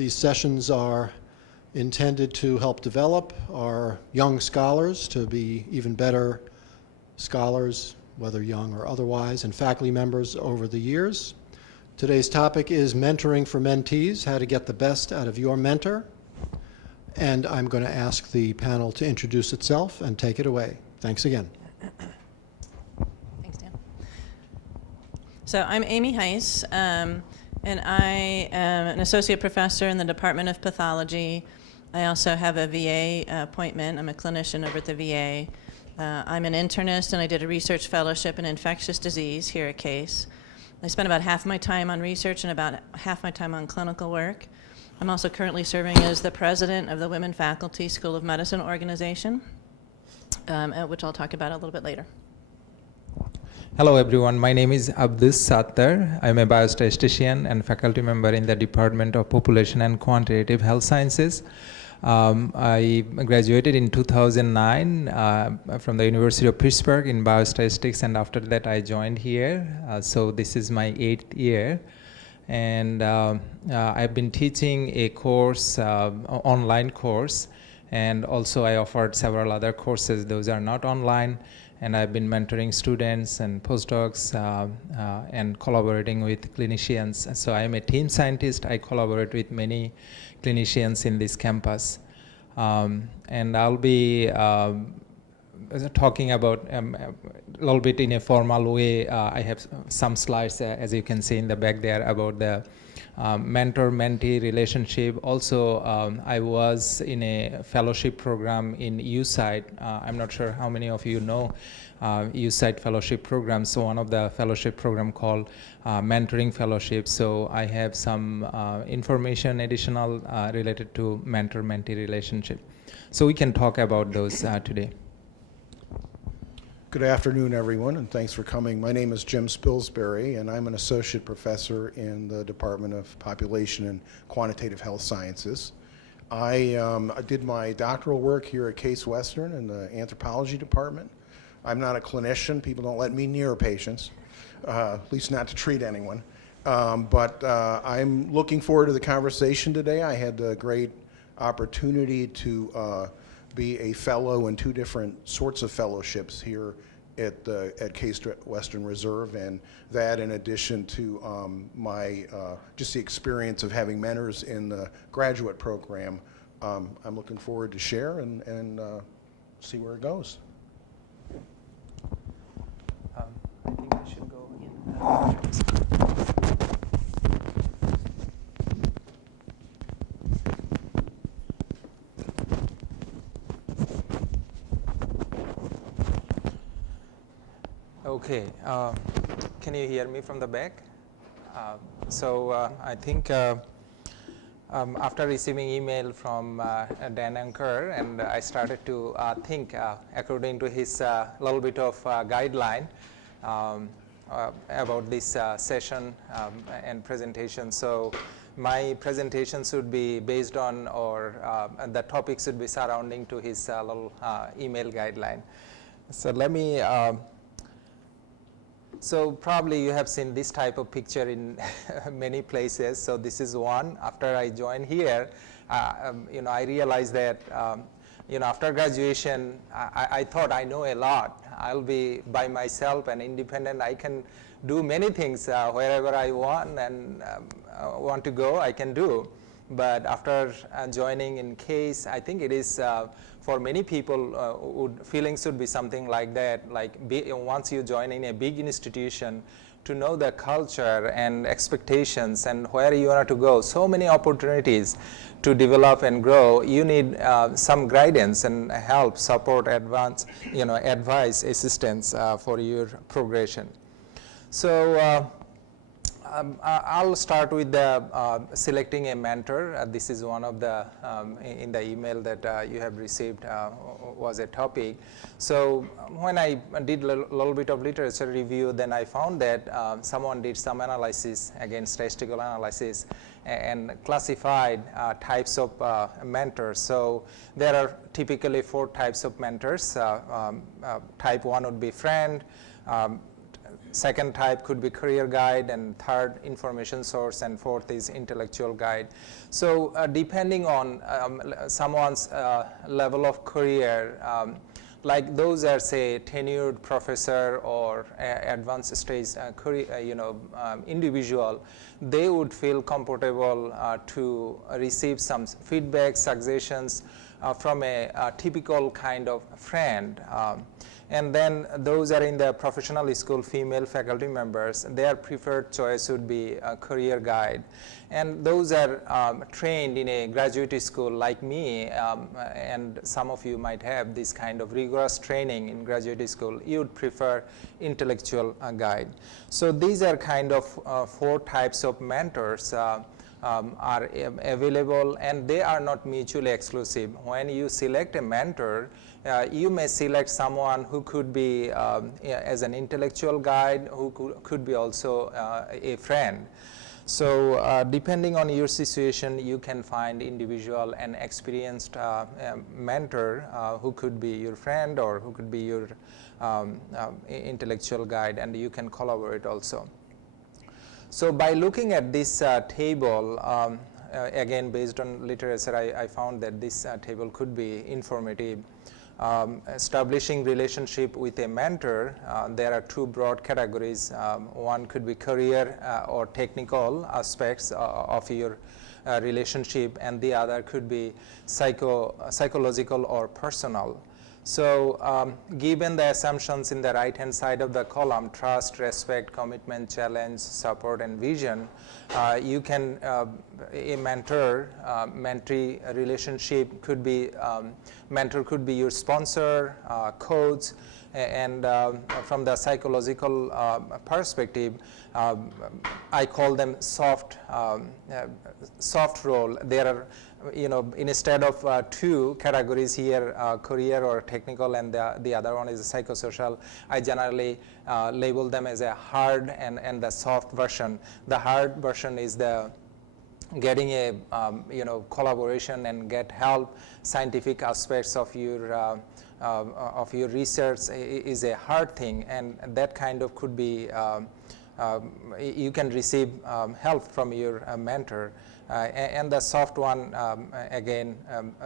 These sessions are intended to help develop our young scholars to be even better scholars, whether young or otherwise, and faculty members over the years. Today's topic is mentoring for mentees, how to get the best out of your mentor. And I'm going to ask the panel to introduce itself and take it away. Thanks again. Thanks, Dan. So I'm Amy Heiss, and I am an associate professor in the Department of Pathology. I also have a VA appointment. I'm a clinician over at the VA. I'm an internist, and I did a research fellowship in infectious disease here at Case. I spent about half my time on research and about half my time on clinical work. I'm also currently serving as the president of the Women Faculty School of Medicine organization, which I'll talk about a little bit later. Hello everyone, my name is Abdus Sattar. I'm a biostatistician and faculty member in the Department of Population and Quantitative Health Sciences. I graduated in 2009 from the University of Pittsburgh in biostatistics, and after that I joined here. So this is my 8th year. And I've been teaching a course, online course, and also I offered several other courses. Those are not online. And I've been mentoring students and postdocs and collaborating with clinicians. So I'm a team scientist. I collaborate with many clinicians in this campus. And I'll be talking about a little bit in a formal way. I have some slides, as you can see in the back there, about the mentor-mentee relationship. Also, I was in a fellowship program in USIDE. I'm not sure how many of you know USIDE fellowship program. So one of the fellowship program called Mentoring Fellowship. So I have some information additional related to mentor-mentee relationship. So we can talk about those today. Good afternoon, everyone, and thanks for coming. My name is Jim Spilsbury, and I'm an associate professor in the Department of Population and Quantitative Health Sciences. I did my doctoral work here at Case Western in the anthropology department. I'm not a clinician. People don't let me near patients, at least not to treat anyone. But I'm looking forward to the conversation today. I had a great opportunity to be a fellow in 2 different sorts of fellowships here at Case Western Reserve, and that in addition to my just the experience of having mentors in the graduate program. I'm looking forward to share and see where it goes. I think I should go in. Okay, can you hear me from the back? I think after receiving email from Dan Anker, and I started to think according to his little bit of guideline about this session and presentation. So my presentation should be based on, or the topic should be surrounding to his little email guideline. So let me. So probably you have seen this type of picture in many places. So this is one. After I joined here, I realized that, after graduation, I thought I know a lot. I'll be by myself and independent. I can do many things wherever I want and want to go, I can do. But after joining in Case, I think it is for many people, feelings should be something like that. Like once you join in a big institution, to know the culture and expectations and where you want to go. So many opportunities to develop and grow. You need some guidance and help, support, advance, advice, assistance for your progression. So. I'll start with the selecting a mentor. This is one of the, in the email that you have received was a topic. So when I did a little bit of literature review, then I found that someone did some analysis, again statistical analysis, and classified types of mentors. So there are typically 4 types of mentors. Type 1 would be friend. Second type could be career guide, and third information source, and fourth is intellectual guide. So depending on someone's level of career, like those are say tenured professor or advanced stage career, individual, they would feel comfortable to receive some feedback, suggestions from a typical kind of friend. And then those are in the professional school, female faculty members, their preferred choice would be a career guide. And those are trained in a graduate school like me, and some of you might have this kind of rigorous training in graduate school. You would prefer intellectual guide. So these are kind of 4 types of mentors are available, and they are not mutually exclusive. When you select a mentor, you may select someone who could be as an intellectual guide, who could be also a friend. So depending on your situation, you can find individual and experienced mentor who could be your friend or who could be your intellectual guide, and you can collaborate also. So by looking at this table, again based on literature, I found that this table could be informative. Establishing relationship with a mentor, there are 2 broad categories. One could be career or technical aspects of your relationship, and the other could be psychological or personal. So given the assumptions in the right hand side of the column, trust, respect, commitment, challenge, support, and vision, you can, a mentor-mentee relationship could be, mentor could be your sponsor, coach, and from the psychological perspective, I call them soft role. There are, instead of 2 categories here, career or technical, and the other one is psychosocial, I generally label them as a hard and the soft version. The hard version is the getting a collaboration and get help. Scientific aspects of your research is a hard thing, and that kind of could be you can receive help from your mentor. And the soft one, again,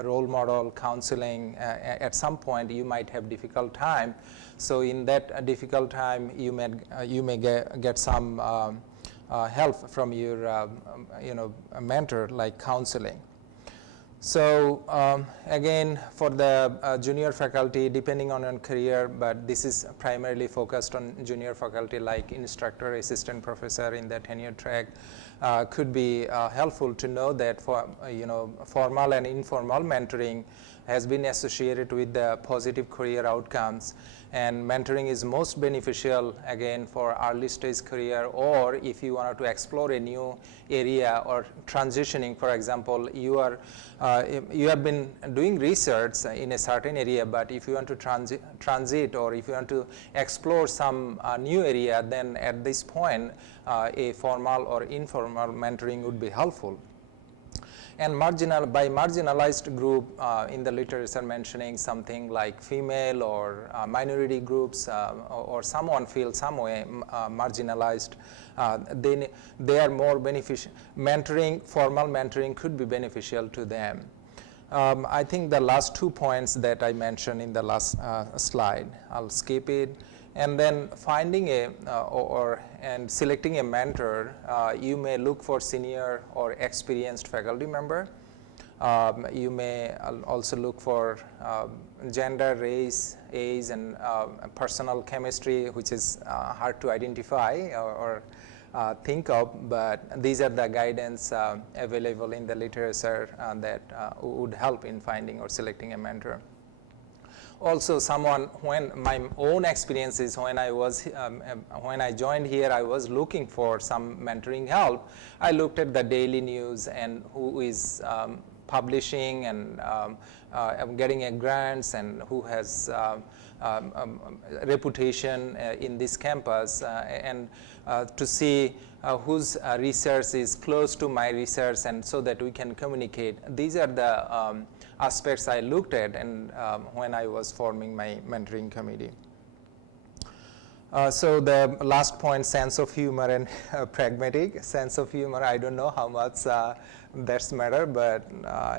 role model, counseling. At some point, you might have difficult time. So in that difficult time, you may get some help from your mentor, like counseling. So again, for the junior faculty, depending on your career, but this is primarily focused on junior faculty like instructor, assistant professor in the tenure track, could be helpful to know that for formal and informal mentoring has been associated with the positive career outcomes, and mentoring is most beneficial again for early stage career, or if you wanted to explore a new area or transitioning. For example, you have been doing research in a certain area, but if you want to transit or if you want to explore some new area, then at this point a formal or informal mentoring would be helpful. And by marginalized group, in the literature mentioning something like female or minority groups, or someone feels some way marginalized, they are more beneficial. Formal mentoring could be beneficial to them. I think the last 2 points that I mentioned in the last slide, I'll skip it. And then finding and selecting a mentor, you may look for senior or experienced faculty member. You may also look for gender, race, age, and personal chemistry, which is hard to identify or think of, but these are the guidance available in the literature that would help in finding or selecting a mentor. Also, when my own experience is when I joined here, I was looking for some mentoring help. I looked at the daily news and who is publishing and getting grants and who has reputation in this campus, and to see whose research is close to my research, and so that we can communicate. These are the aspects I looked at and when I was forming my mentoring committee. So the last point, sense of humor and pragmatic sense of humor. I don't know how much that's matter, but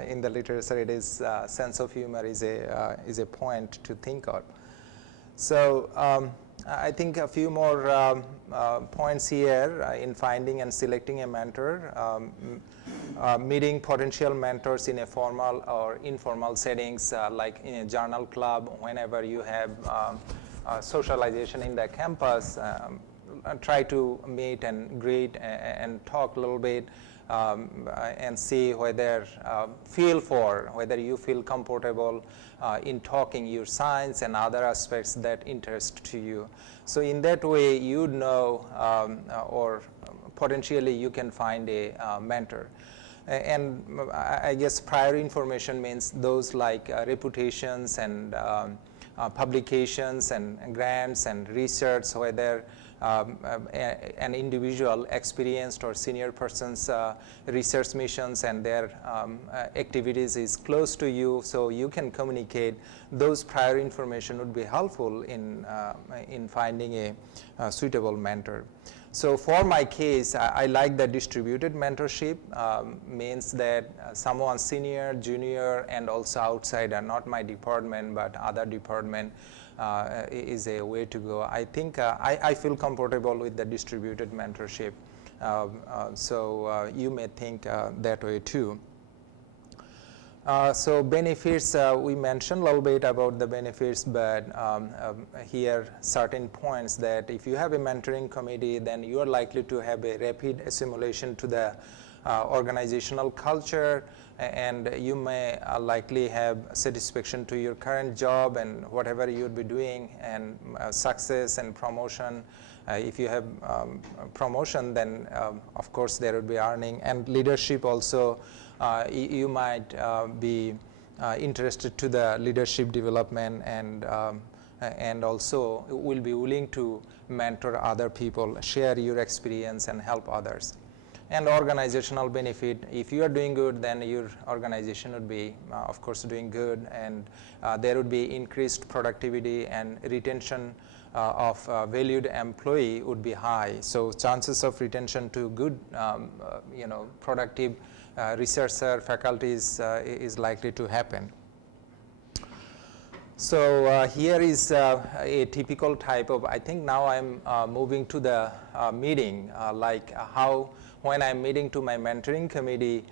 in the literature, it is sense of humor is a point to think of. So I think a few more points here in finding and selecting a mentor. Meeting potential mentors in a formal or informal settings, like in a journal club, whenever you have socialization in the campus, try to meet and greet and talk a little bit, and see whether whether you feel comfortable in talking your science and other aspects that interest to you. So in that way, you know, or potentially you can find a mentor. And I guess prior information means those like reputations and publications and grants and research, whether an individual experienced or senior person's research missions and their activities is close to you, so you can communicate. Those prior information would be helpful in finding a suitable mentor. So for my case, I like the distributed mentorship. Means that someone senior, junior, and also outsider, not my department, but other department, is a way to go. I think I feel comfortable with the distributed mentorship. So you may think that way too. So benefits, we mentioned a little bit about the benefits, but here certain points that if you have a mentoring committee, then you are likely to have a rapid assimilation to the organizational culture, and you may likely have satisfaction to your current job and whatever you'll be doing, and success and promotion. If you have promotion, then of course there would be earning, and leadership also. You might be interested to the leadership development, and also will be willing to mentor other people, share your experience, and help others. And organizational benefit, if you are doing good, then your organization would be, of course, doing good, and there would be increased productivity, and retention of valued employee would be high. So chances of retention to good, productive researcher faculties is likely to happen. So here is a typical type of, I think now I'm moving to the meeting, like how when I'm meeting to my mentoring committee,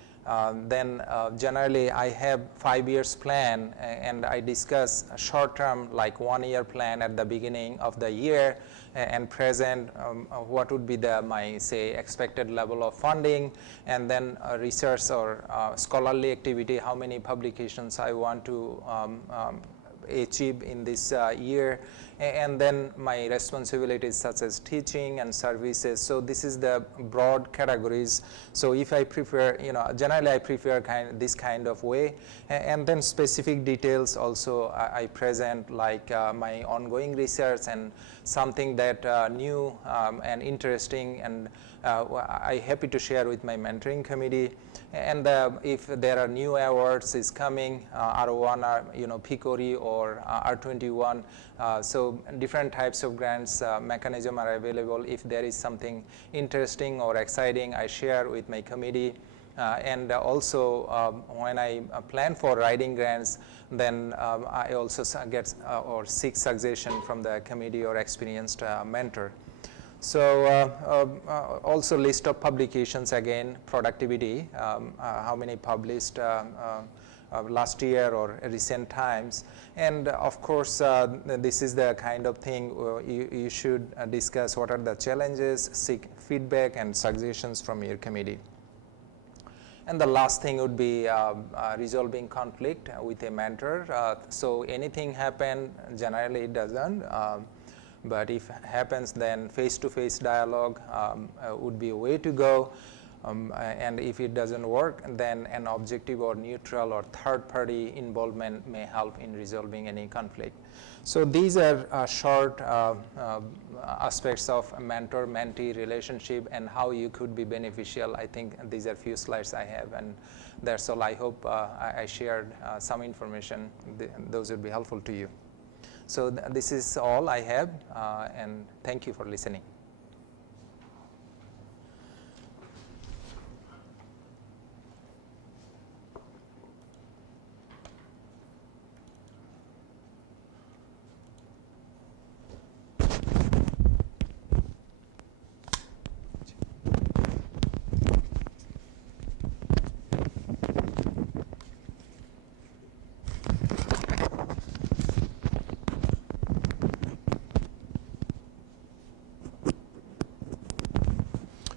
then generally I have 5 years plan, and I discuss short-term, like 1 year plan at the beginning of the year, and present what would be my expected level of funding, and then research or scholarly activity, how many publications I want to achieve in this year, and then my responsibilities such as teaching and services. So this is the broad categories. So if I prefer, generally I prefer this kind of way, and then specific details also I present, like my ongoing research and something that new and interesting, and I'm happy to share with my mentoring committee. And if there are new awards is coming, R01, PCORI or R21, so different types of grants mechanism are available. If there is something interesting or exciting, I share with my committee. And also when I plan for writing grants, then I also get or seek suggestion from the committee or experienced mentor. So also list of publications, again, productivity, how many published last year or recent times. And of course, this is the kind of thing you should discuss what are the challenges, seek feedback and suggestions from your committee. And the last thing would be resolving conflict with a mentor. So anything happen, generally it doesn't. But if it happens, then face-to-face dialogue would be a way to go. And if it doesn't work, then an objective or neutral or third-party involvement may help in resolving any conflict. So these are short aspects of mentor-mentee relationship and how you could be beneficial. I think these are few slides I have, and that's all. I hope I shared some information. Those would be helpful to you. So this is all I have, and thank you for listening.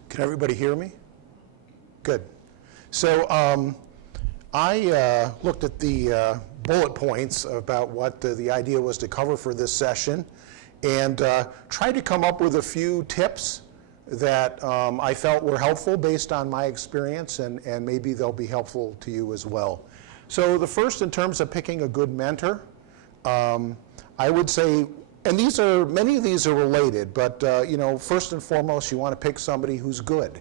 Can everybody hear me? Good. So I looked at the bullet points about what the idea was to cover for this session, and tried to come up with a few tips that I felt were helpful based on my experience, and maybe they'll be helpful to you as well. So the first, in terms of picking a good mentor, I would say, and many of these are related, but first and foremost, you want to pick somebody who's good.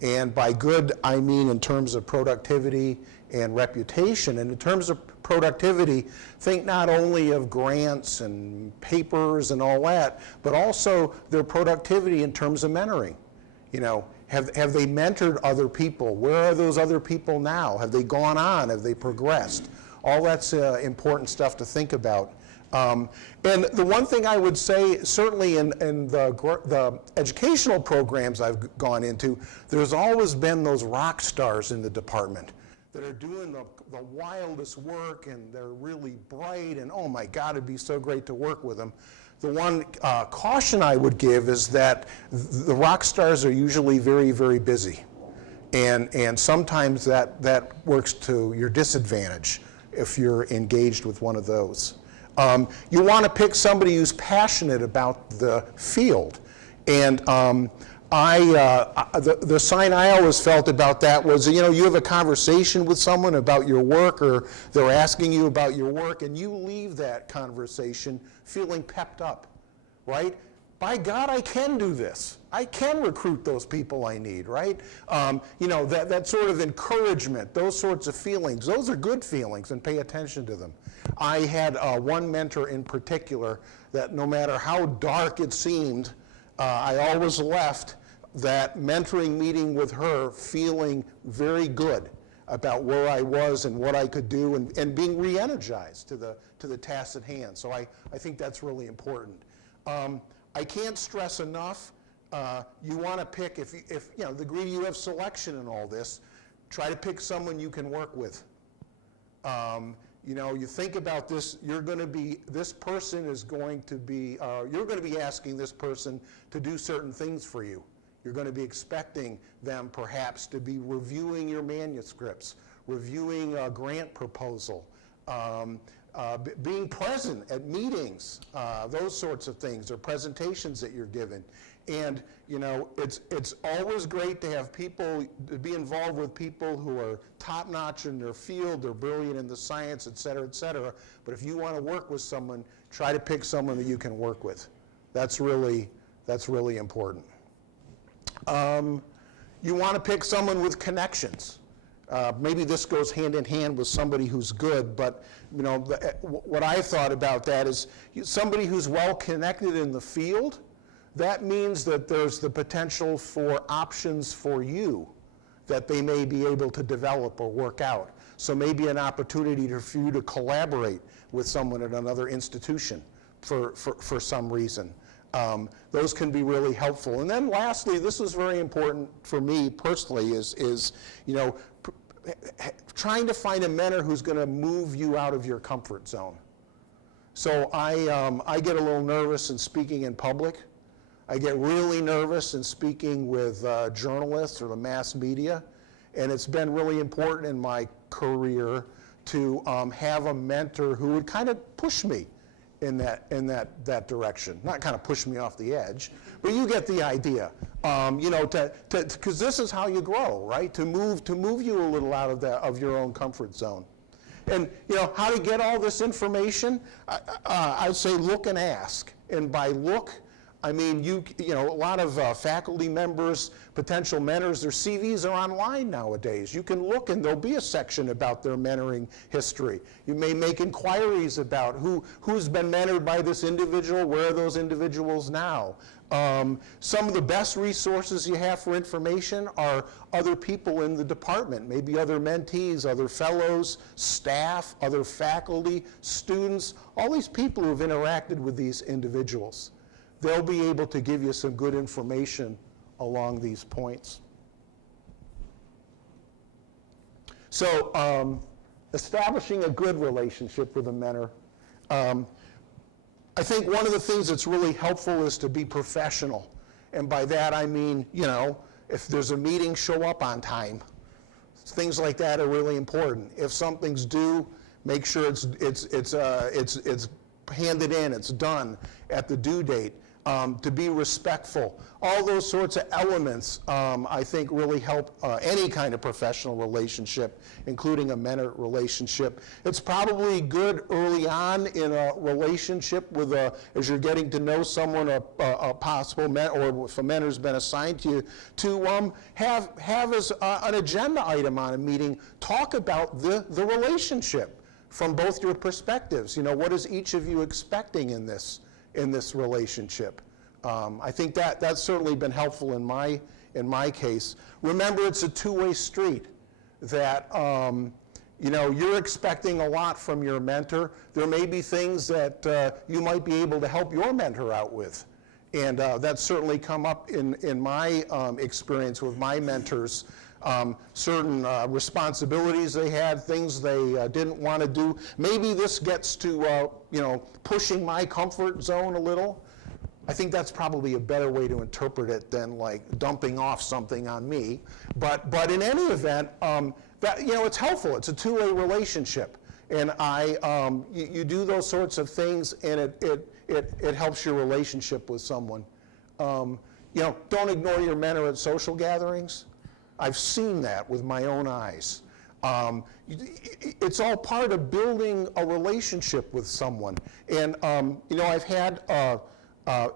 And by good, I mean in terms of productivity and reputation. And in terms of productivity, think not only of grants and papers and all that, but also their productivity in terms of mentoring. Have they mentored other people? Where are those other people now? Have they gone on? Have they progressed? All that's important stuff to think about. And the one thing I would say, certainly in the educational programs I've gone into, there's always been those rock stars in the department that are doing the wildest work, and they're really bright, and oh my God, it'd be so great to work with them. The one caution I would give is that the rock stars are usually very, very busy. And sometimes that works to your disadvantage if you're engaged with one of those. You want to pick somebody who's passionate about the field. And the sign I always felt about that was, you have a conversation with someone about your work, or they're asking you about your work, and you leave that conversation feeling pepped up, right? By God, I can do this. I can recruit those people I need, right? That sort of encouragement, those sorts of feelings, those are good feelings, and pay attention to them. I had one mentor in particular that no matter how dark it seemed, I always left that mentoring meeting with her feeling very good about where I was and what I could do, and being re-energized to the task at hand. So I think that's really important. I can't stress enough, you want to pick, if the degree you have selection in all this, try to pick someone you can work with. You think about this, this person is going to be, you're going to be asking this person to do certain things for you. You're going to be expecting them perhaps to be reviewing your manuscripts, reviewing a grant proposal, being present at meetings, those sorts of things, or presentations that you're given. And it's always great to have people, to be involved with people who are top-notch in their field, they're brilliant in the science, et cetera, et cetera. But if you want to work with someone, try to pick someone that you can work with. That's really important. You want to pick someone with connections. Maybe this goes hand in hand with somebody who's good, but what I thought about that is somebody who's well connected in the field. That means that there's the potential for options for you that they may be able to develop or work out. So maybe an opportunity for you to collaborate with someone at another institution for some reason. Those can be really helpful. And then lastly, this was very important for me personally, is trying to find a mentor who's going to move you out of your comfort zone. So I get a little nervous in speaking in public. I get really nervous in speaking with journalists or the mass media, and it's been really important in my career to have a mentor who would kind of push me in that direction. Not kind of push me off the edge, but you get the idea. Because this is how you grow, right? To move you a little out of your own comfort zone. And how to get all this information? I'd say look and ask. And by look, I mean, you know, a lot of faculty members, potential mentors, their CVs are online nowadays. You can look and there'll be a section about their mentoring history. You may make inquiries about who's been mentored by this individual, where are those individuals now. Some of the best resources you have for information are other people in the department, maybe other mentees, other fellows, staff, other faculty, students, all these people who've interacted with these individuals. They'll be able to give you some good information along these points. So establishing a good relationship with a mentor. I think one of the things that's really helpful is to be professional. And by that I mean, you know, if there's a meeting, show up on time. Things like that are really important. If something's due, make sure it's handed in, it's done at the due date. To be respectful. All those sorts of elements, I think, really help any kind of professional relationship, including a mentor relationship. It's probably good early on in a relationship with as you're getting to know someone, a possible mentor, or if a mentor's been assigned to you, to have as an agenda item on a meeting, talk about the relationship from both your perspectives. You know, what is each of you expecting in this relationship? I think that's certainly been helpful in my case. Remember, it's a two-way street. That you know, you're expecting a lot from your mentor. There may be things that you might be able to help your mentor out with, and that's certainly come up in my experience with my mentors. Certain responsibilities they had, things they didn't want to do. Maybe this gets to you know, pushing my comfort zone a little. I think that's probably a better way to interpret it than like dumping off something on me. But in any event, that, you know, it's helpful. It's a two-way relationship, and you do those sorts of things, and it helps your relationship with someone. You know, don't ignore your mentor at social gatherings. I've seen that with my own eyes. It's all part of building a relationship with someone. And you know, I've had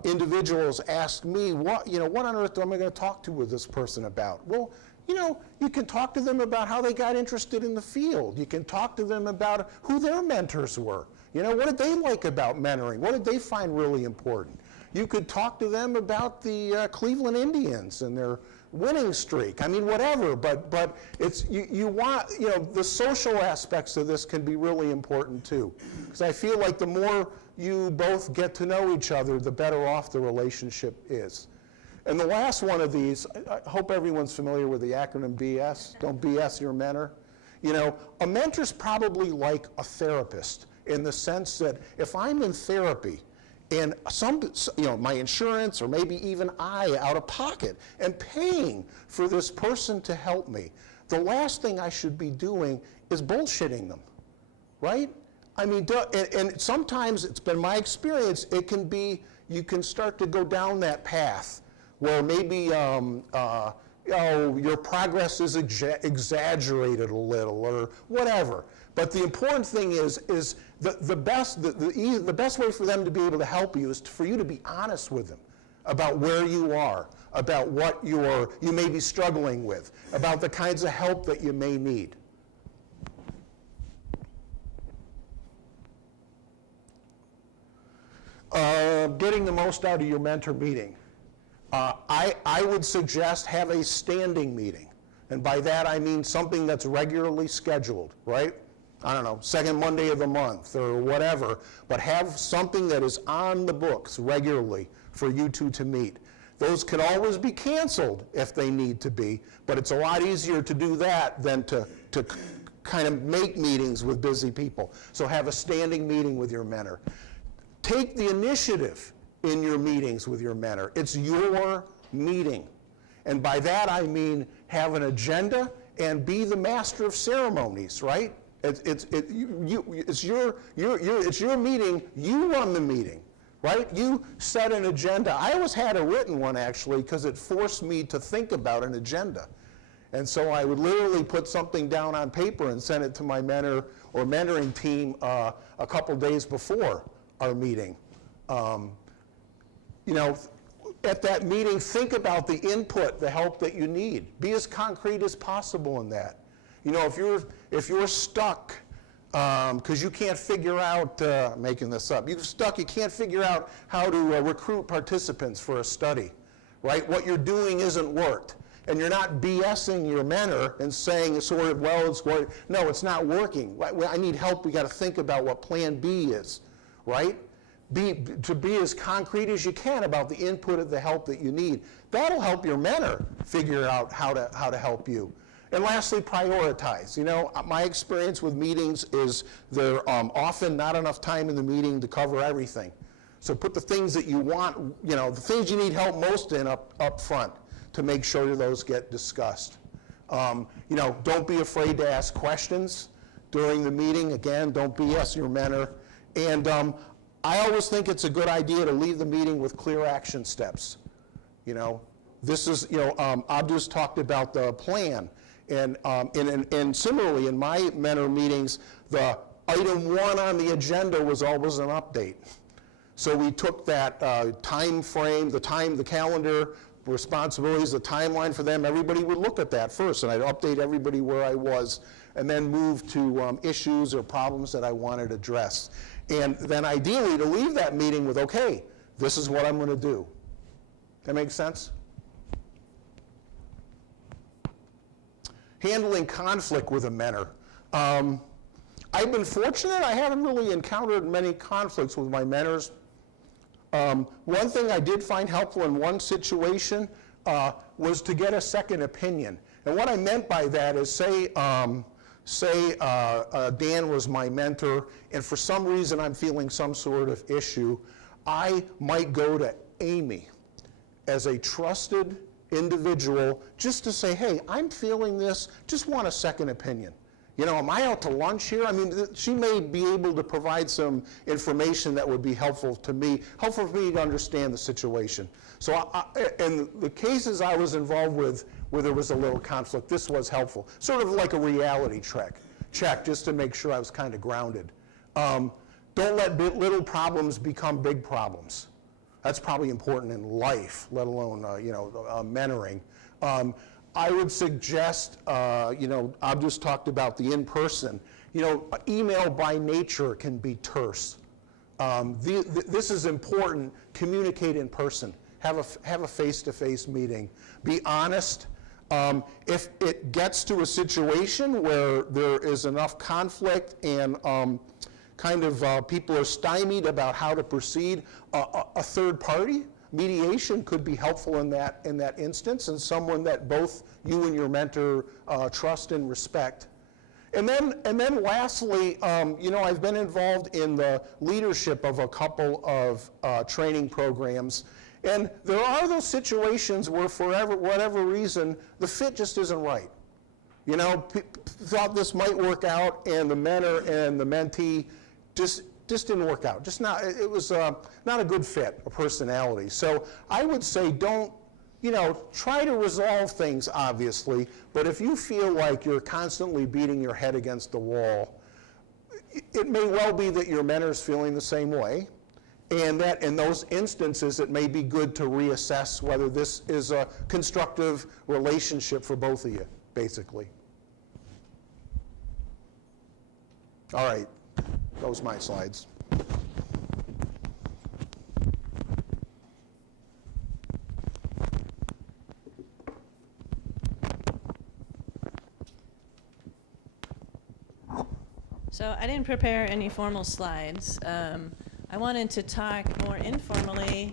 individuals ask me, what on earth am I going to talk to with this person about? Well, you know, you can talk to them about how they got interested in the field. You can talk to them about who their mentors were. You know, what did they like about mentoring? What did they find really important? You could talk to them about the Cleveland Indians and their winning streak. I mean, whatever, but it's, you want, you know, the social aspects of this can be really important too. Because I feel like the more you both get to know each other, the better off the relationship is. And the last one of these, I hope everyone's familiar with the acronym BS. Don't BS your mentor. You know, a mentor's probably like a therapist in the sense that if I'm in therapy, and you know, my insurance or maybe even I out of pocket and paying for this person to help me, the last thing I should be doing is bullshitting them, right? I mean, and sometimes it's been my experience, it can be, you can start to go down that path where maybe your progress is exaggerated a little or whatever. But the important thing is the best way for them to be able to help you is for you to be honest with them about where you are, about what you may be struggling with, about the kinds of help that you may need. Getting the most out of your mentor meeting. I would suggest have a standing meeting. And by that I mean something that's regularly scheduled, right? I don't know, second Monday of the month or whatever, but have something that is on the books regularly for you two to meet. Those can always be canceled if they need to be, but it's a lot easier to do that than to kind of make meetings with busy people. So have a standing meeting with your mentor. Take the initiative in your meetings with your mentor. It's your meeting. And by that I mean have an agenda and be the master of ceremonies, right? It's your meeting, you run the meeting, right? You set an agenda. I always had a written one actually because it forced me to think about an agenda. And so I would literally put something down on paper and send it to my mentor or mentoring team a couple days before our meeting. You know, at that meeting, think about the input, the help that you need. Be as concrete as possible in that. You know, if you're stuck because you can't figure out, making this up, you're stuck, you can't figure out how to recruit participants for a study, right? What you're doing isn't worked. And you're not BSing your mentor and saying sort of, well, it's working. No, it's not working. I need help. We got to think about what plan B is, right? To be as concrete as you can about the input of the help that you need. That'll help your mentor figure out how to help you. And lastly, prioritize. You know, my experience with meetings is there often not enough time in the meeting to cover everything. So put the things that you want, you know, the things you need help most in up front to make sure those get discussed. You know, don't be afraid to ask questions during the meeting. Again, don't BS your mentor. And I always think it's a good idea to leave the meeting with clear action steps. You know, this is, you know, Abdus talked about the plan. And similarly, in my mentor meetings, the item 1 on the agenda was always an update. So we took that time frame, the calendar, responsibilities, the timeline for them. Everybody would look at that first, and I'd update everybody where I was, and then move to issues or problems that I wanted addressed. And then ideally to leave that meeting with, okay, this is what I'm going to do. That make sense? Handling conflict with a mentor. I've been fortunate. I haven't really encountered many conflicts with my mentors. One thing I did find helpful in one situation was to get a second opinion. And what I meant by that is, say Dan was my mentor, and for some reason I'm feeling some sort of issue, I might go to Amy as a trusted individual just to say, hey, I'm feeling this, just want a second opinion. You know, am I out to lunch here? I mean, she may be able to provide some information that would be helpful for me to understand the situation. So in the cases I was involved with where there was a little conflict, this was helpful. Sort of like a reality check just to make sure I was kind of grounded. Don't let little problems become big problems. That's probably important in life, let alone, mentoring. I would suggest, I've just talked about the in-person. You know, email by nature can be terse. This is important. Communicate in person. Have a face-to-face meeting. Be honest. If it gets to a situation where there is enough conflict and people are stymied about how to proceed, a third party mediation could be helpful in that instance, and someone that both you and your mentor trust and respect. And then lastly, I've been involved in the leadership of a couple of training programs, and there are those situations where for whatever reason the fit just isn't right. You know, thought this might work out, and the mentor and the mentee just didn't work out. It was not a good fit, a personality. So I would say don't, try to resolve things, obviously, but if you feel like you're constantly beating your head against the wall, it may well be that your mentor's feeling the same way, and that in those instances it may be good to reassess whether this is a constructive relationship for both of you, basically. All right. Those are my slides. So I didn't prepare any formal slides. I wanted to talk more informally,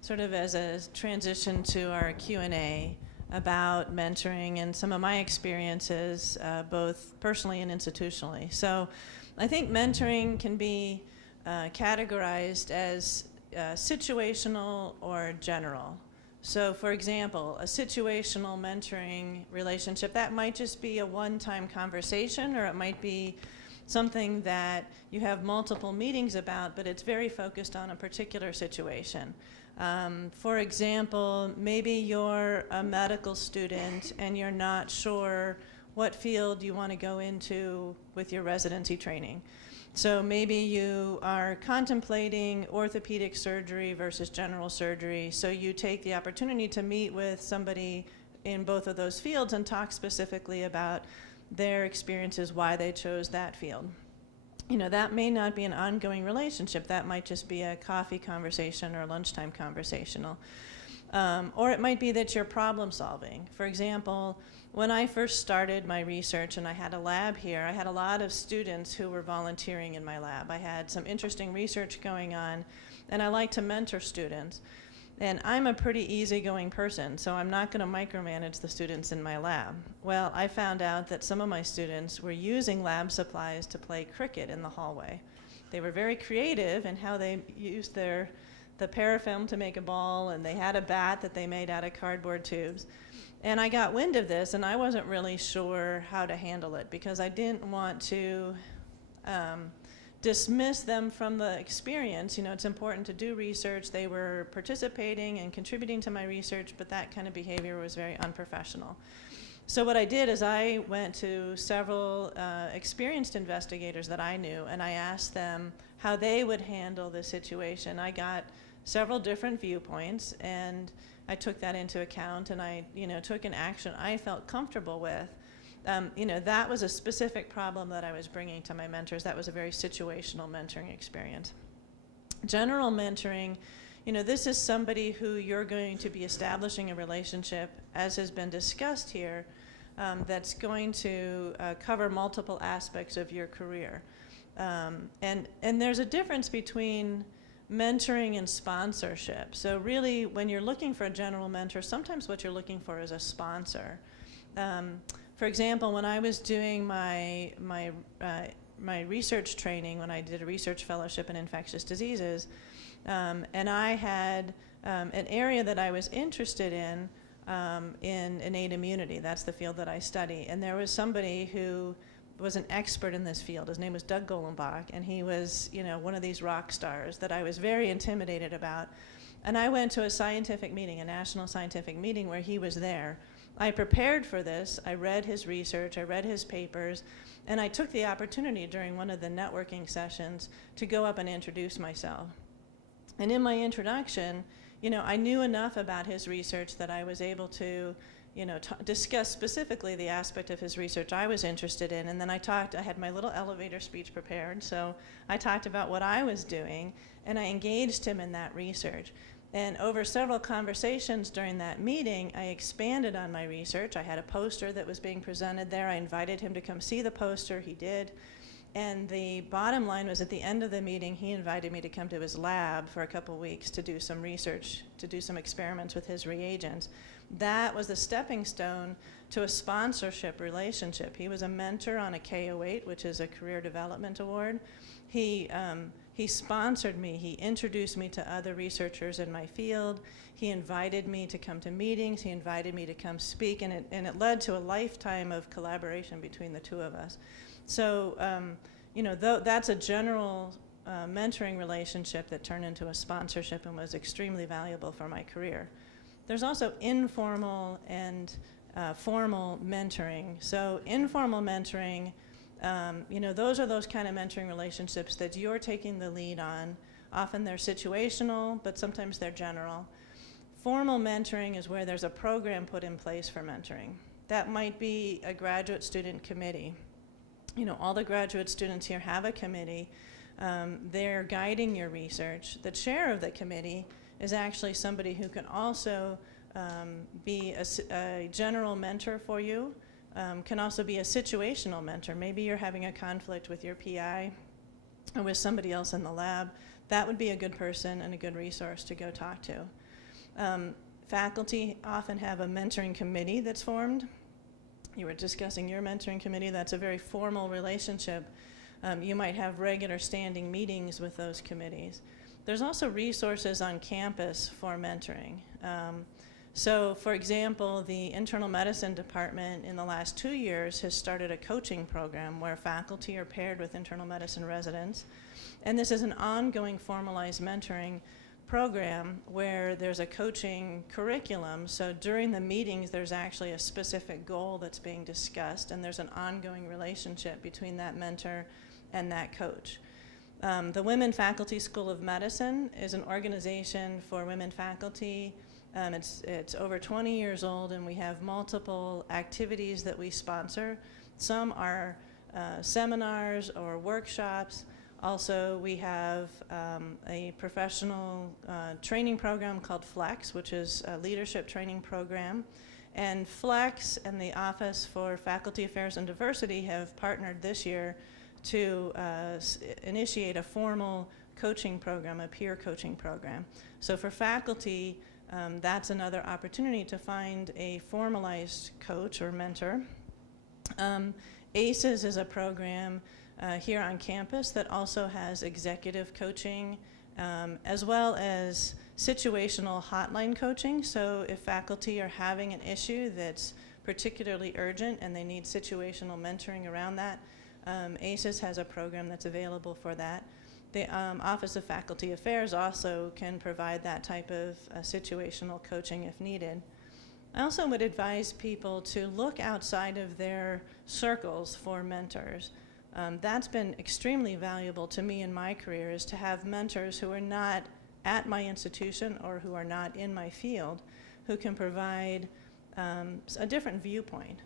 sort of as a transition to our Q&A about mentoring and some of my experiences, both personally and institutionally. So I think mentoring can be categorized as situational or general. So for example, a situational mentoring relationship, that might just be a one-time conversation, or it might be something that you have multiple meetings about, but it's very focused on a particular situation. For example, maybe you're a medical student and you're not sure what field you want to go into with your residency training. So maybe you are contemplating orthopedic surgery versus general surgery, so you take the opportunity to meet with somebody in both of those fields and talk specifically about their experiences, why they chose that field. You know, that may not be an ongoing relationship. That might just be a coffee conversation or a lunchtime conversational. Or it might be that you're problem solving. For example, when I first started my research and I had a lab here, I had a lot of students who were volunteering in my lab. I had some interesting research going on, and I like to mentor students. And I'm a pretty easygoing person, so I'm not going to micromanage the students in my lab. Well, I found out that some of my students were using lab supplies to play cricket in the hallway. They were very creative in how they used the parafilm to make a ball, and they had a bat that they made out of cardboard tubes. And I got wind of this, and I wasn't really sure how to handle it because I didn't want to dismiss them from the experience. You know, it's important to do research. They were participating and contributing to my research, but that kind of behavior was very unprofessional. So what I did is I went to several experienced investigators that I knew, and I asked them how they would handle the situation. I got several different viewpoints, and I took that into account, and I, took an action I felt comfortable with. That was a specific problem that I was bringing to my mentors. That was a very situational mentoring experience. General mentoring, this is somebody who you're going to be establishing a relationship, as has been discussed here, that's going to cover multiple aspects of your career. And there's a difference between mentoring and sponsorship. So really, when you're looking for a general mentor, sometimes what you're looking for is a sponsor. For example, when I was doing my research training, when I did a research fellowship in infectious diseases, and I had an area that I was interested in innate immunity. That's the field that I study. And there was somebody who was an expert in this field. His name was Doug Golenbach, and he was, one of these rock stars that I was very intimidated about. And I went to a scientific meeting, a national scientific meeting, where he was there. I prepared for this. I read his research, I read his papers, and I took the opportunity during one of the networking sessions to go up and introduce myself. And in my introduction, I knew enough about his research that I was able to discuss specifically the aspect of his research I was interested in. And then I had my little elevator speech prepared, so I talked about what I was doing, and I engaged him in that research. And over several conversations during that meeting, I expanded on my research. I had a poster that was being presented there. I invited him to come see the poster. He did. And the bottom line was, at the end of the meeting, he invited me to come to his lab for a couple weeks to do some research, to do some experiments with his reagents. That was the stepping stone to a sponsorship relationship. He was a mentor on a KO8, which is a career development award. He sponsored me. He introduced me to other researchers in my field. He invited me to come to meetings. He invited me to come speak, and it led to a lifetime of collaboration between the two of us. So, that's a general mentoring relationship that turned into a sponsorship and was extremely valuable for my career. There's also informal and formal mentoring. So informal mentoring, those are those kind of mentoring relationships that you're taking the lead on. Often they're situational, but sometimes they're general. Formal mentoring is where there's a program put in place for mentoring. That might be a graduate student committee. All the graduate students here have a committee. They're guiding your research. The chair of the committee is actually somebody who can also be a general mentor for you, can also be a situational mentor. Maybe you're having a conflict with your PI or with somebody else in the lab. That would be a good person and a good resource to go talk to. Faculty often have a mentoring committee that's formed. You were discussing your mentoring committee. That's a very formal relationship. You might have regular standing meetings with those committees. There's also resources on campus for mentoring. So, for example, the internal medicine department in the last 2 years has started a coaching program where faculty are paired with internal medicine residents. And this is an ongoing formalized mentoring program where there's a coaching curriculum. So during the meetings, there's actually a specific goal that's being discussed, and there's an ongoing relationship between that mentor and that coach. The Women Faculty School of Medicine is an organization for women faculty. It's over 20 years old, and we have multiple activities that we sponsor. Some are seminars or workshops. Also, we have a professional training program called Flex, which is a leadership training program. And Flex and the Office for Faculty Affairs and Diversity have partnered this year to initiate a formal coaching program, a peer coaching program. So for faculty, that's another opportunity to find a formalized coach or mentor. ACES is a program here on campus that also has executive coaching as well as situational hotline coaching. So if faculty are having an issue that's particularly urgent and they need situational mentoring around that, ACES has a program that's available for that. The Office of Faculty Affairs also can provide that type of situational coaching if needed. I also would advise people to look outside of their circles for mentors. That's been extremely valuable to me in my career, is to have mentors who are not at my institution or who are not in my field, who can provide a different viewpoint.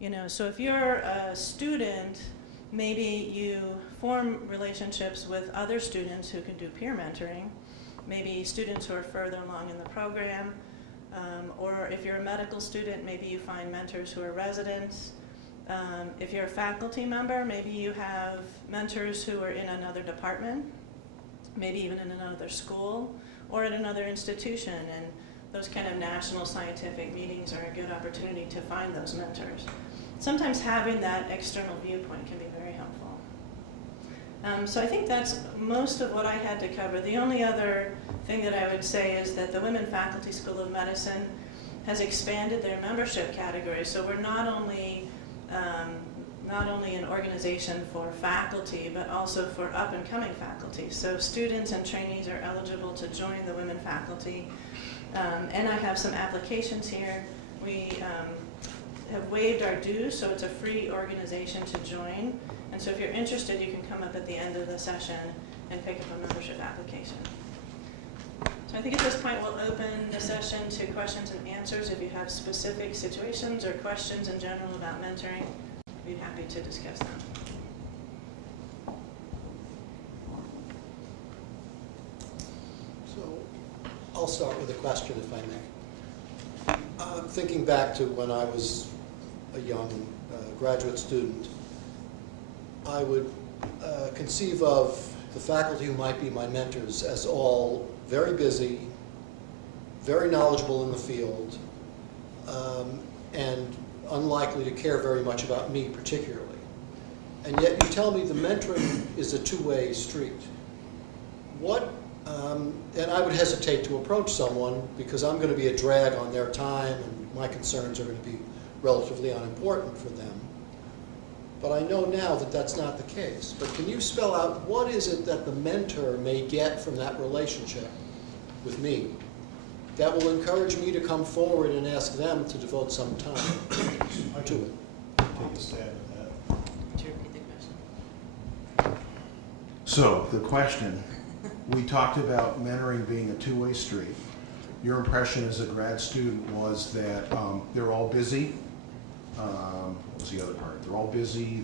You know, so if you're a student, maybe you form relationships with other students who can do peer mentoring, maybe students who are further along in the program, or if you're a medical student, maybe you find mentors who are residents. If you're a faculty member, maybe you have mentors who are in another department, maybe even in another school or at another institution, and those kind of national scientific meetings are a good opportunity to find those mentors. Sometimes having that external viewpoint can be very helpful. So I think that's most of what I had to cover. The only other thing that I would say is that the Women Faculty School of Medicine has expanded their membership category. So we're not only an organization for faculty, but also for up-and-coming faculty. So students and trainees are eligible to join the women faculty. And I have some applications here. We have waived our dues, so it's a free organization to join. And so if you're interested, you can come up at the end of the session and pick up a membership application. So I think at this point we'll open the session to questions and answers. If you have specific situations or questions in general about mentoring, we'd be happy to discuss them. So I'll start with a question, if I may. Thinking back to when I was a young graduate student, I would conceive of the faculty who might be my mentors as all very busy, very knowledgeable in the field, and unlikely to care very much about me particularly. And yet you tell me the mentoring is a two-way street. And I would hesitate to approach someone because I'm going to be a drag on their time and my concerns are going to be relatively unimportant for them. But I know now that that's not the case. But can you spell out what is it that the mentor may get from that relationship with me that will encourage me to come forward and ask them to devote some time to it? Take a stab at that. Could you repeat the question? So the question, we talked about mentoring being a two-way street. Your impression as a grad student was that they're all busy. What was the other part? They're all busy.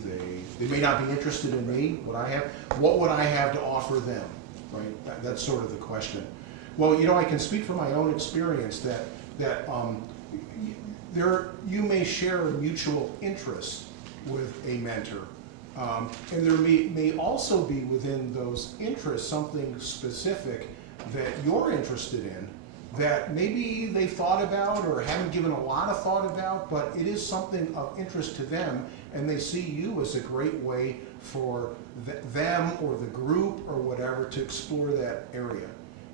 They may not be interested in me. What would I have to offer them? Right. That's sort of the question. Well, you know, I can speak from my own experience that you may share a mutual interest with a mentor, and there may also be within those interests something specific that you're interested in that maybe they've thought about or haven't given a lot of thought about, but it is something of interest to them, and they see you as a great way for them or the group or whatever to explore that area.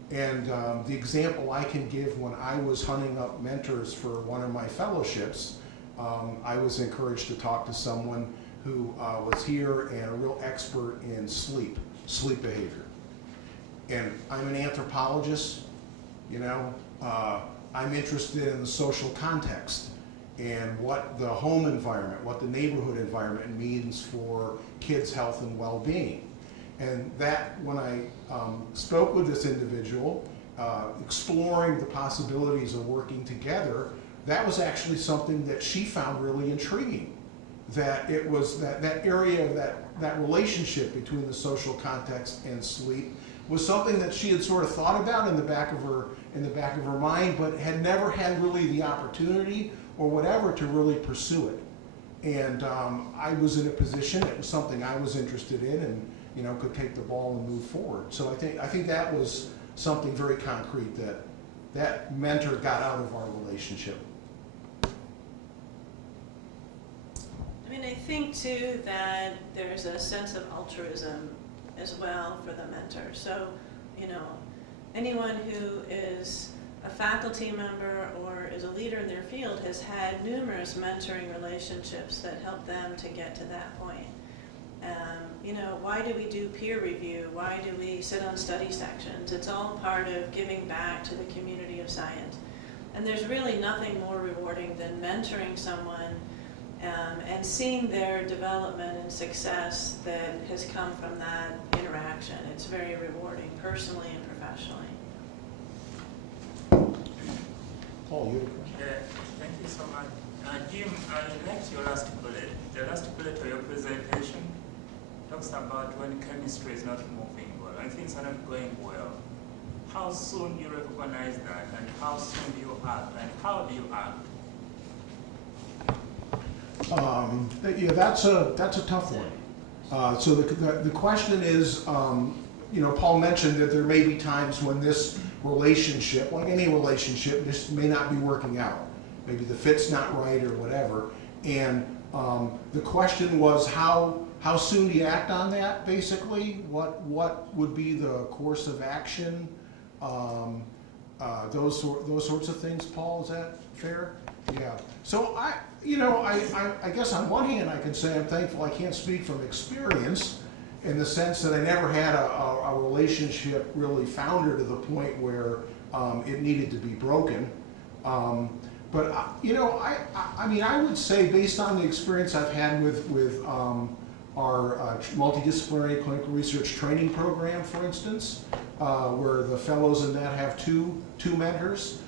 And the example I can give, when I was hunting up mentors for one of my fellowships, I was encouraged to talk to someone who was here and a real expert in sleep behavior. And I'm an anthropologist. You know, I'm interested in the social context and what the home environment, what the neighborhood environment means for kids' health and well-being. And that, when I spoke with this individual, exploring the possibilities of working together, that was actually something that she found really intriguing. That it was that area of that relationship between the social context and sleep was something that she had sort of thought about in the back of her mind, but had never had really the opportunity or whatever to really pursue it. And I was in a position, it was something I was interested in, and could take the ball and move forward. So I think that was something very concrete that mentor got out of our relationship. I mean, I think too that there's a sense of altruism as well for the mentor. So, anyone who is a faculty member or is a leader in their field has had numerous mentoring relationships that help them to get to that point. Why do we do peer review? Why do we sit on study sections? It's all part of giving back to the community of science. And there's really nothing more rewarding than mentoring someone and seeing their development and success that has come from that interaction. It's very rewarding, personally and professionally. Paul, you had a question? Yeah, thank you so much. Jim, I liked your last bullet. The last bullet of your presentation talks about when chemistry is not moving well and things are not going well. How soon do you recognize that, and how soon do you act, and how do you act? Yeah, that's a tough one. So the question is, Paul mentioned that there may be times when this relationship, like any relationship, just may not be working out. Maybe the fit's not right or whatever. And the question was how soon do you act on that, basically? What would be the course of action? Those sorts of things, Paul, is that fair? Yeah. So I guess on one hand I can say I'm thankful I can't speak from experience in the sense that I never had a relationship really founder to the point where it needed to be broken. But I would say based on the experience I've had with our multidisciplinary clinical research training program, for instance, where the fellows in that have two mentors.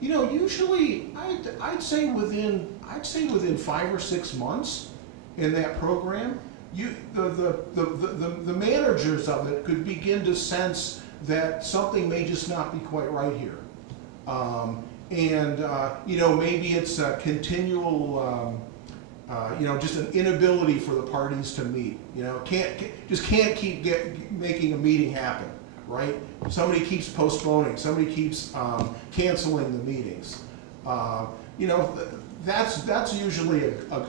Usually I'd say within 5 or 6 months in that program, the managers of it could begin to sense that something may just not be quite right here. Maybe it's a continual, just an inability for the parties to meet. Can't keep making a meeting happen, right? Somebody keeps postponing. Somebody keeps canceling the meetings. That's usually a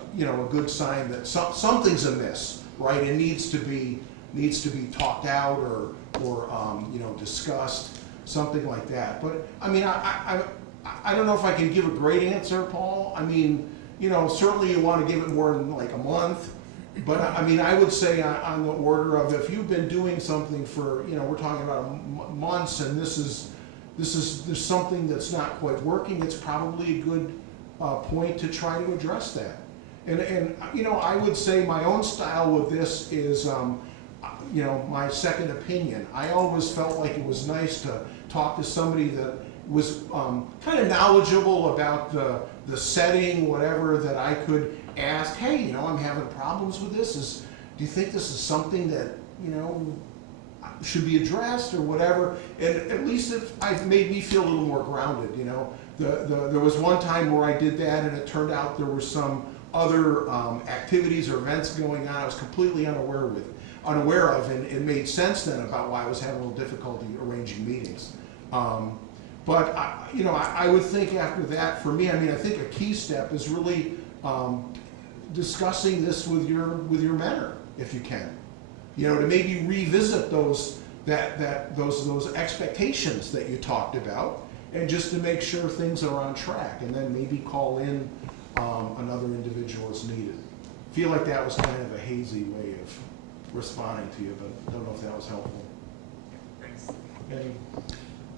good sign that something's amiss, right? It needs to be talked out or discussed, something like that. But I don't know if I can give a great answer, Paul. Certainly you want to give it more than like a month. But I would say on the order of, if you've been doing something for, we're talking about months, and there's something that's not quite working, it's probably a good point to try to address that. And I would say my own style with this is, my second opinion. I always felt like it was nice to talk to somebody that was kind of knowledgeable about the setting, whatever, that I could ask, hey, I'm having problems with this. Do you think this is something that, should be addressed or whatever? And at least I've made me feel a little more grounded, There was one time where I did that, and it turned out there were some other activities or events going on I was completely unaware of, and it made sense then about why I was having a little difficulty arranging meetings. But I would think after that, for me, I think a key step is really discussing this with your mentor, if you can. To maybe revisit those expectations that you talked about, and just to make sure things are on track, and then maybe call in another individual as needed. I feel like that was kind of a hazy way of responding to you, but I don't know if that was helpful. Thanks. Any?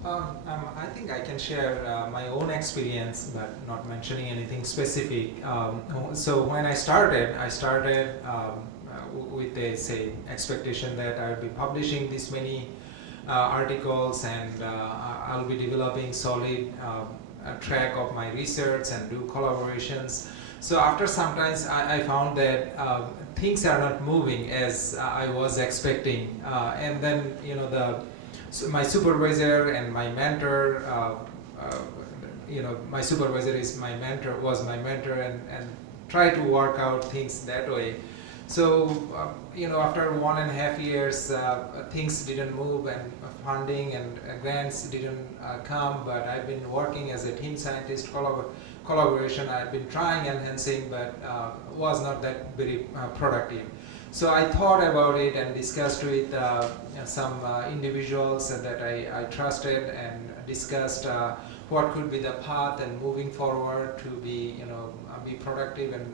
I think I can share my own experience, but not mentioning anything specific. So when I started with a, say, expectation that I will be publishing this many articles, and I'll be developing solid track of my research and do collaborations. So after some time, I found that things are not moving as I was expecting, and then my supervisor and my mentor, my supervisor is my mentor, was my mentor, and try to work out things that way. So, after 1.5 years, things didn't move, and funding and grants didn't come, but I've been working as a team scientist collaboration. I've been trying enhancing, but was not that very productive. So I thought about it and discussed with some individuals that I trusted, and discussed what could be the path and moving forward to be productive and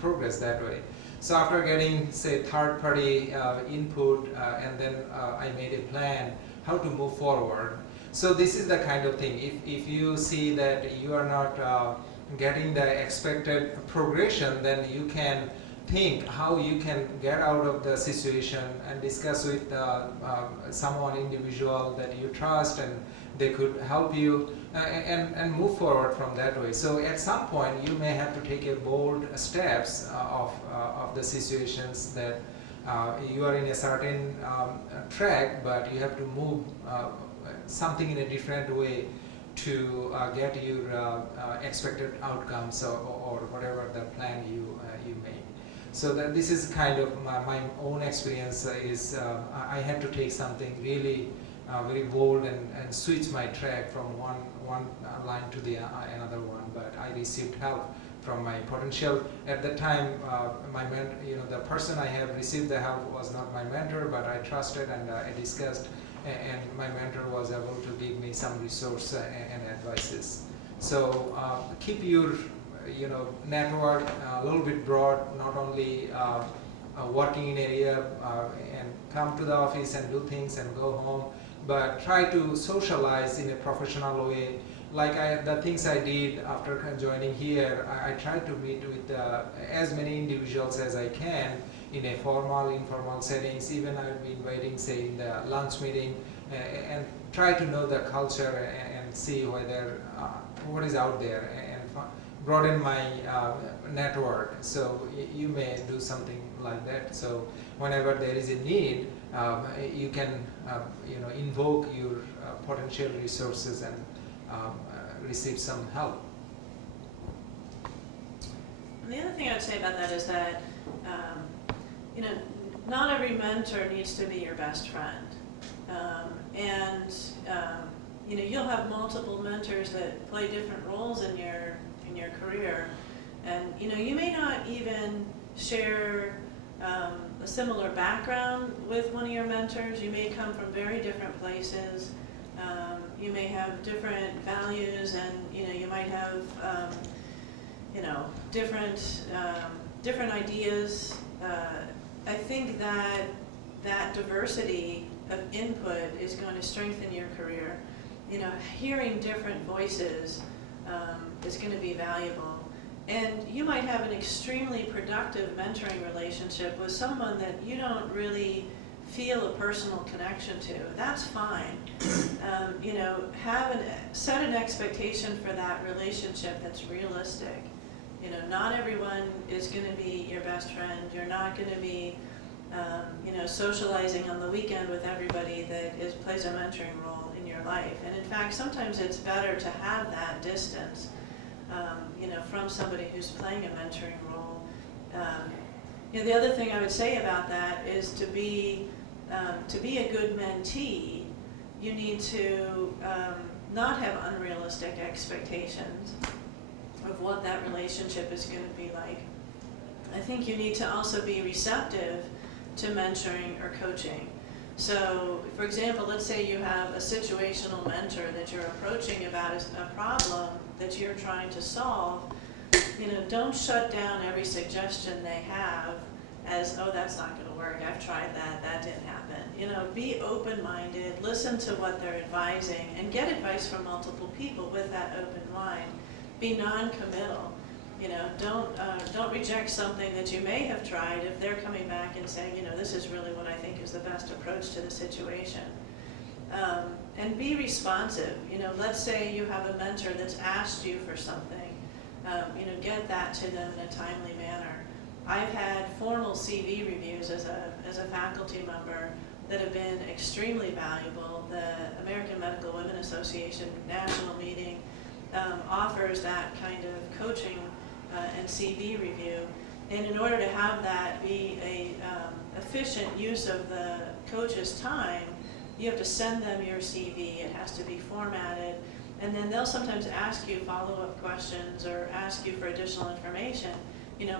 progress that way. So after getting, say, third-party input, and then I made a plan how to move forward. So this is the kind of thing. If you see that you are not getting the expected progression, then you can think how you can get out of the situation and discuss with someone individual that you trust, and they could help you and move forward from that way. So at some point you may have to take a bold steps of the situations that you are in a certain track, but you have to move something in a different way to get your expected outcomes, or whatever the plan you make. So that this is kind of my own experience. Is I had to take something really very bold and switch my track from one line to the another one. But I received help from my potential. At the time, the person I have received the help was not my mentor, but I trusted, and I discussed, and my mentor was able to give me some resource and advices. So keep your network a little bit broad, not only working in area and come to the office and do things and go home, but try to socialize in a professional way. Like the things I did after joining here, I tried to meet with as many individuals as I can in a formal, informal settings. Even I'll be inviting, say, in the lunch meeting, and try to know the culture and see whether what is out there, and broaden my network. So you may do something like that. So whenever there is a need, you can invoke your potential resources and receive some help. And the other thing I would say about that is that not every mentor needs to be your best friend, you'll have multiple mentors that play different roles in your career, and you may not even share a similar background with one of your mentors. You may come from very different places. You may have different values, and you might have different ideas. I think that diversity of input is going to strengthen your career. Hearing different voices is going to be valuable. And you might have an extremely productive mentoring relationship with someone that you don't really feel a personal connection to. That's fine. Set an expectation for that relationship that's realistic. Not everyone is going to be your best friend. You're not going to be socializing on the weekend with everybody that plays a mentoring role in your life. And in fact, sometimes it's better to have that distance from somebody who's playing a mentoring role. The other thing I would say about that is to be a good mentee, you need to not have unrealistic expectations of what that relationship is going to be like. I think you need to also be receptive to mentoring or coaching. So, for example, let's say you have a situational mentor that you're approaching about a problem that you're trying to solve. Don't shut down every suggestion they have as, oh, that's not going to work. I've tried that. That didn't happen. Be open-minded. Listen to what they're advising, and get advice from multiple people with that open mind. Be non-committal. Don't reject something that you may have tried if they're coming back and saying, this is really what I think is the best approach to the situation. And be responsive. Let's say you have a mentor that's asked you for something. Get that to them in a timely manner. I've had formal CV reviews as a faculty member that have been extremely valuable. The American Medical Women Association national meeting offers that kind of coaching and CV review. And in order to have that be a efficient use of the coach's time, you have to send them your CV. It has to be formatted. And then they'll sometimes ask you follow-up questions or ask you for additional information.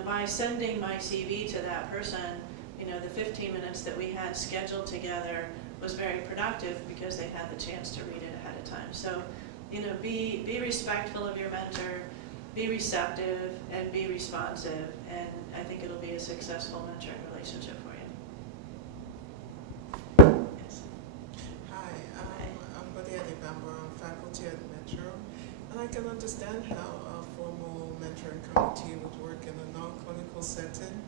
By sending my CV to that person, the 15 minutes that we had scheduled together was very productive because they had the chance to read it ahead of time. So, be respectful of your mentor, be receptive, and be responsive, and I think it'll be a successful mentoring relationship for you. Yes. Hi, I'm Badia Debamba. I'm faculty at Metro, and I can understand how a formal mentoring committee would work in a non-clinical setting.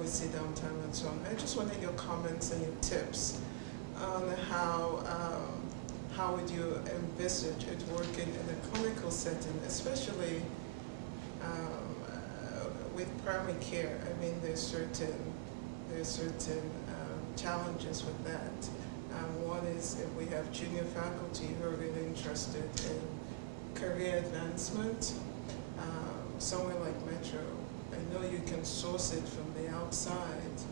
We sit down time and so on. I just wanted your comments and your tips on how would you envisage it working in a clinical setting, especially with primary care. I mean, there's certain challenges with that. One is if we have junior faculty who are really interested in career advancement, somewhere like Metro, I know you can source it from the outside,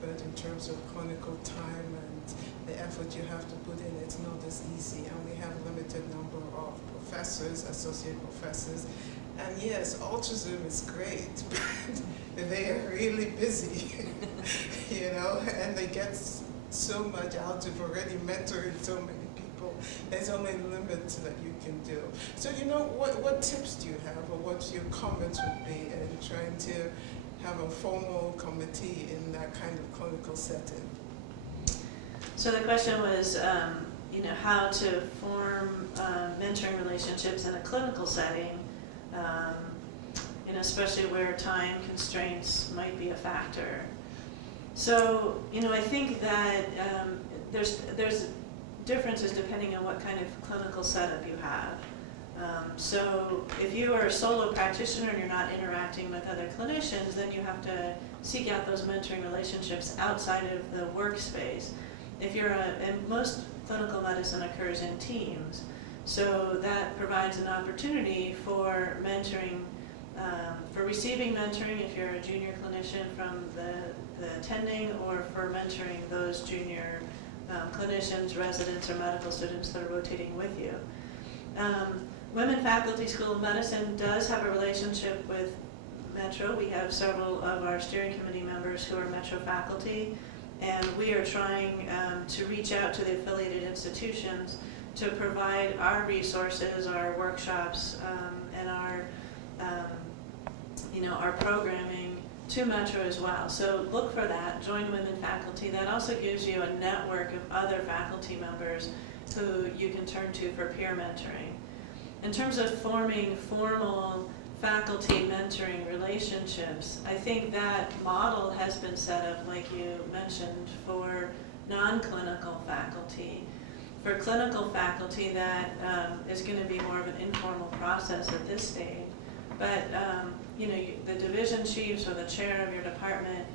but in terms of clinical time and the effort you have to put in, it's not as easy, and we have a limited number of professors, associate professors, and yes, autism is great, but they are really busy, and they get so much out of already mentoring so many people. There's only limits that you can do. So what tips do you have, or what your comments would be in trying to have a formal committee in that kind of clinical setting? So the question was, how to form mentoring relationships in a clinical setting, especially where time constraints might be a factor. So, I think that there's differences depending on what kind of clinical setup you have. So if you are a solo practitioner and you're not interacting with other clinicians, then you have to seek out those mentoring relationships outside of the workspace. If you're and most clinical medicine occurs in teams, so that provides an opportunity for mentoring, for receiving mentoring if you're a junior clinician from the attending, or for mentoring those junior clinicians, residents, or medical students that are rotating with you. Women Faculty School of Medicine does have a relationship with Metro. We have several of our steering committee members who are Metro faculty, and we are trying to reach out to the affiliated institutions to provide our resources, our workshops, and our programming to Metro as well. So look for that, join Women Faculty. That also gives you a network of other faculty members who you can turn to for peer mentoring. In terms of forming formal faculty mentoring relationships, I think that model has been set up, like you mentioned, for non-clinical faculty. For clinical faculty, that is going to be more of an informal process at this stage. But the division chiefs or the chair of your department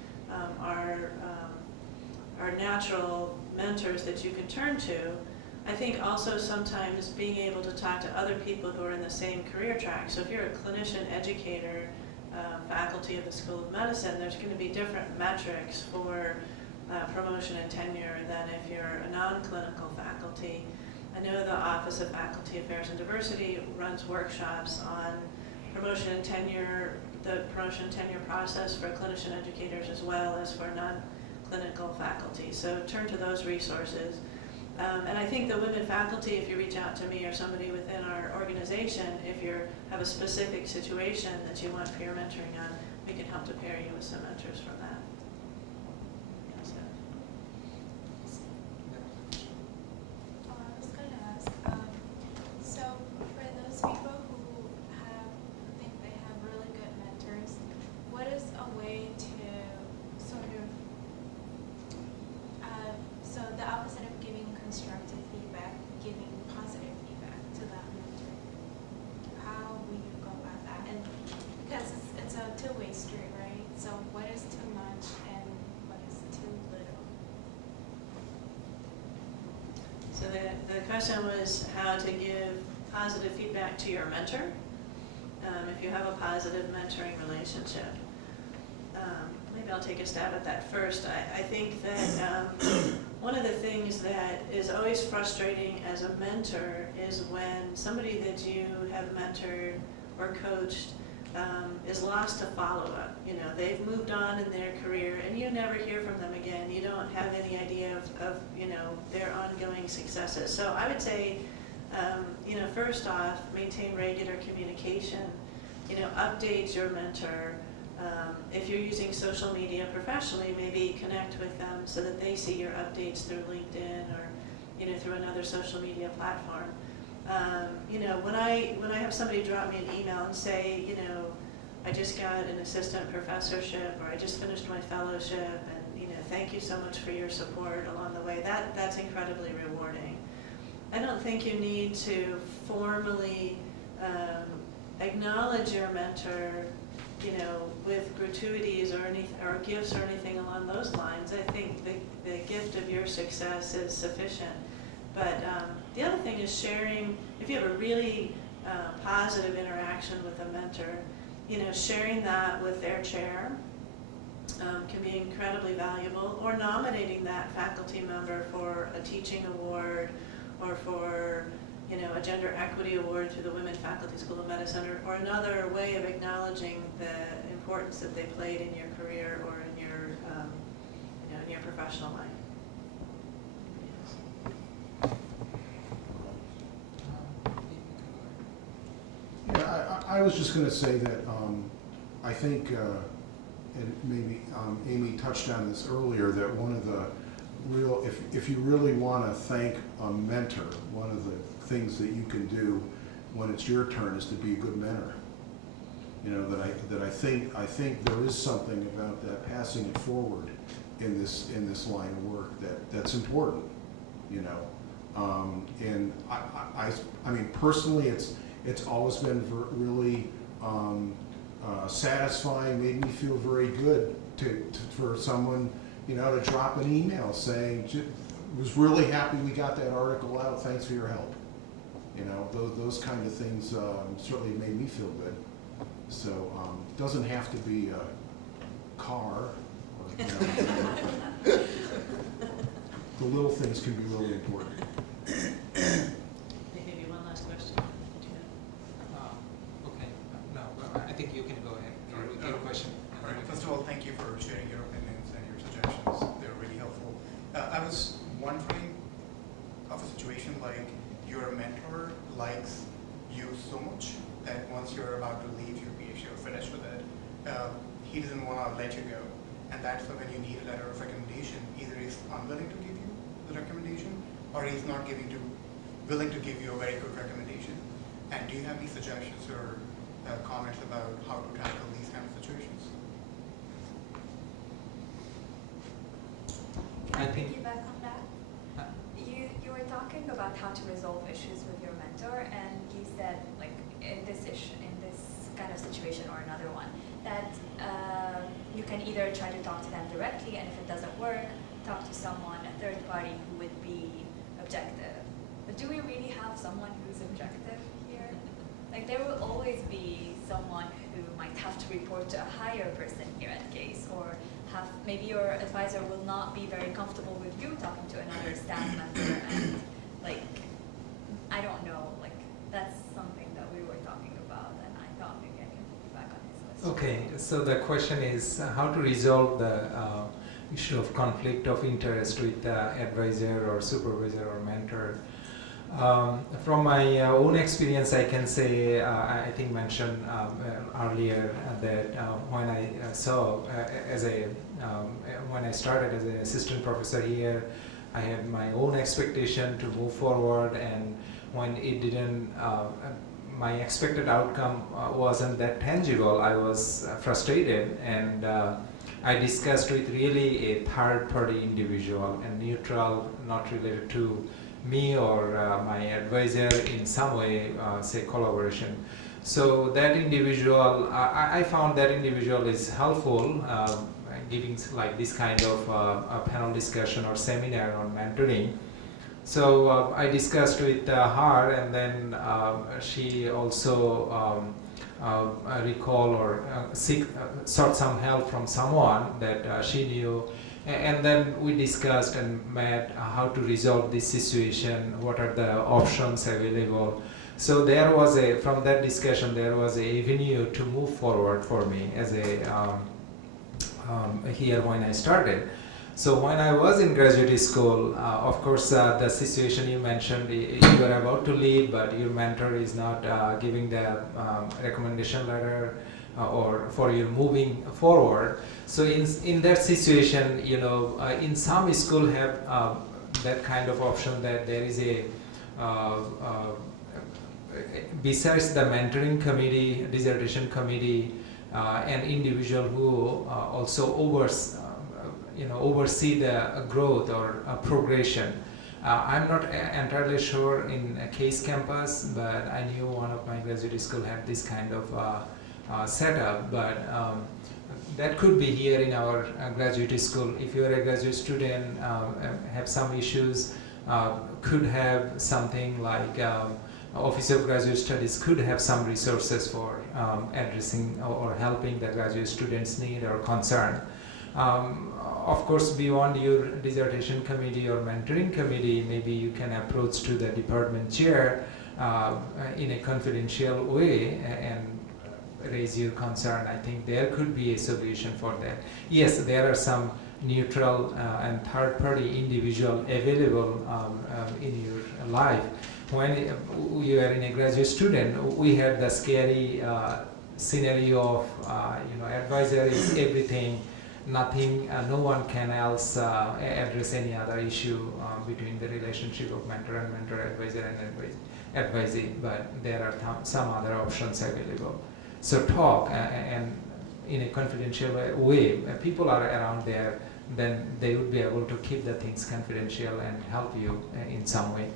are natural mentors that you can turn to. I think also sometimes being able to talk to other people who are in the same career track. So if you're a clinician educator, faculty of the School of Medicine, there's going to be different metrics for promotion and tenure than if you're a non-clinical faculty. I know the Office of Faculty Affairs and Diversity runs workshops on promotion and tenure, the promotion and tenure process for clinician educators as well as for non-clinical faculty. So turn to those resources. And I think the women faculty, if you reach out to me or somebody within our organization, if you have a specific situation that you want peer mentoring on, we can help to pair you with some mentors from that. I was going to ask, so for those people who think they have question was how to give positive feedback to your mentor, if you have a positive mentoring relationship. Maybe I'll take a stab at that first. I think that one of the things that is always frustrating as a mentor is when somebody that you have mentored or coached is lost to follow-up. You know, they've moved on in their career and you never hear from them again. You don't have any idea of you know, their ongoing successes. So I would say, you know, first off, maintain regular communication. You know, update your mentor. If you're using social media professionally, maybe connect with them so that they see your updates through LinkedIn or, you know, through another social media platform. You know, when I have somebody drop me an email and say, you know, I just got an assistant professorship or I just finished my fellowship and, you know, thank you so much for your support along the way, that's incredibly rewarding. I don't think you need to formally acknowledge your mentor, you know, with gratuities or gifts or anything along those lines. I think the gift of your success is sufficient. But the other thing is sharing, if you have a really positive interaction with a mentor, you know, sharing that with their chair can be incredibly valuable, or nominating that faculty member for a teaching award or for, you know, a gender equity award through the Women Faculty School of Medicine, or another way of acknowledging the importance that they played in your career or in your, you know, in your professional life. Yeah, I was just going to say that I think, and maybe Amy touched on this earlier, that one of the real, if you really want to thank a mentor, one of the things that you can do when it's your turn is to be a good mentor. You know, that I think there is something about that, passing it forward in this line of work that's important. You know, and I mean personally, it's always been really satisfying, made me feel very good for someone, you know, to drop an email saying, was really happy we got that article out, thanks for your help. You know, those kind of things certainly made me feel good. So it doesn't have to be a car, or, you know, the little things can be really important. Maybe one last question. Okay, no, I think you can go ahead. Your question. All right. First of all, thank you for sharing your opinions and your suggestions. They're really helpful. I was wondering of a situation like your mentor likes you so much that once you're about to leave your PhD or finish with it, he doesn't want to let you go. And that's when you need a letter of recommendation. Either he's unwilling to give you the recommendation, or he's not willing to give you a very good recommendation. And do you have any suggestions or comments about how to tackle these kind of situations? Can I I think- piggyback on that? You were talking about how to resolve issues with your mentor, and you said, like, in this kind of situation or another one, that you can either try to talk to them directly, and if it doesn't work, talk to someone, a third party who would be objective. But do we really have someone who's objective here? Like, there will always be someone who might have to report to a higher person here at case, or maybe your advisor will not be very comfortable with you talking to another staff member, and like, I don't know, like, that's something that we were talking about, and I thought maybe I can piggyback on his question. Okay, so the question is how to resolve the issue of conflict of interest with the advisor or supervisor or mentor. From my own experience, I can say, I think mentioned earlier that when I when I started as an assistant professor here, I had my own expectation to move forward, and when it didn't, my expected outcome wasn't that tangible, I was frustrated, and I discussed with really a third-party individual, a neutral, not related to me or my advisor in some way, say collaboration. So that individual, I found that individual is helpful, giving like this kind of a panel discussion or seminar on mentoring. So I discussed with her, and then she also recall or sought some help from someone that she knew. And then we discussed and met how to resolve this situation, what are the options available. So there was from that discussion, there was a avenue to move forward for me as here when I started. So when I was in graduate school, of course, the situation you mentioned, you were about to leave, but your mentor is not giving the recommendation letter or for you moving forward. So in that situation, in some school have that kind of option that there is a besides the mentoring committee, dissertation committee, an individual who also oversee the growth or progression. I'm not entirely sure in a case campus, but I knew one of my graduate school had this kind of setup. But that could be here in our graduate school. If you're a graduate student, have some issues, could have something like Office of Graduate Studies could have some resources for addressing or helping the graduate students' need or concern. Of course, beyond your dissertation committee or mentoring committee, maybe you can approach to the department chair in a confidential way and raise your concern. I think there could be a solution for that. Yes, there are some neutral and third-party individual available in your life. When you are in a graduate student, we had the scary scenario of advisor is everything, nothing, no one can else address any other issue between the relationship of mentor and mentor, advisor and advisee, but there are some other options available. So talk and in a confidential way, people are around there, then they would be able to keep the things confidential and help you in some way.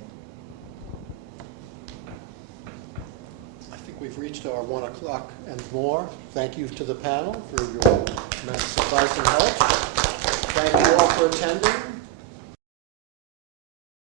I think we've reached our 1 o'clock and more. Thank you to the panel for your immense advice and help. Thank you all for attending.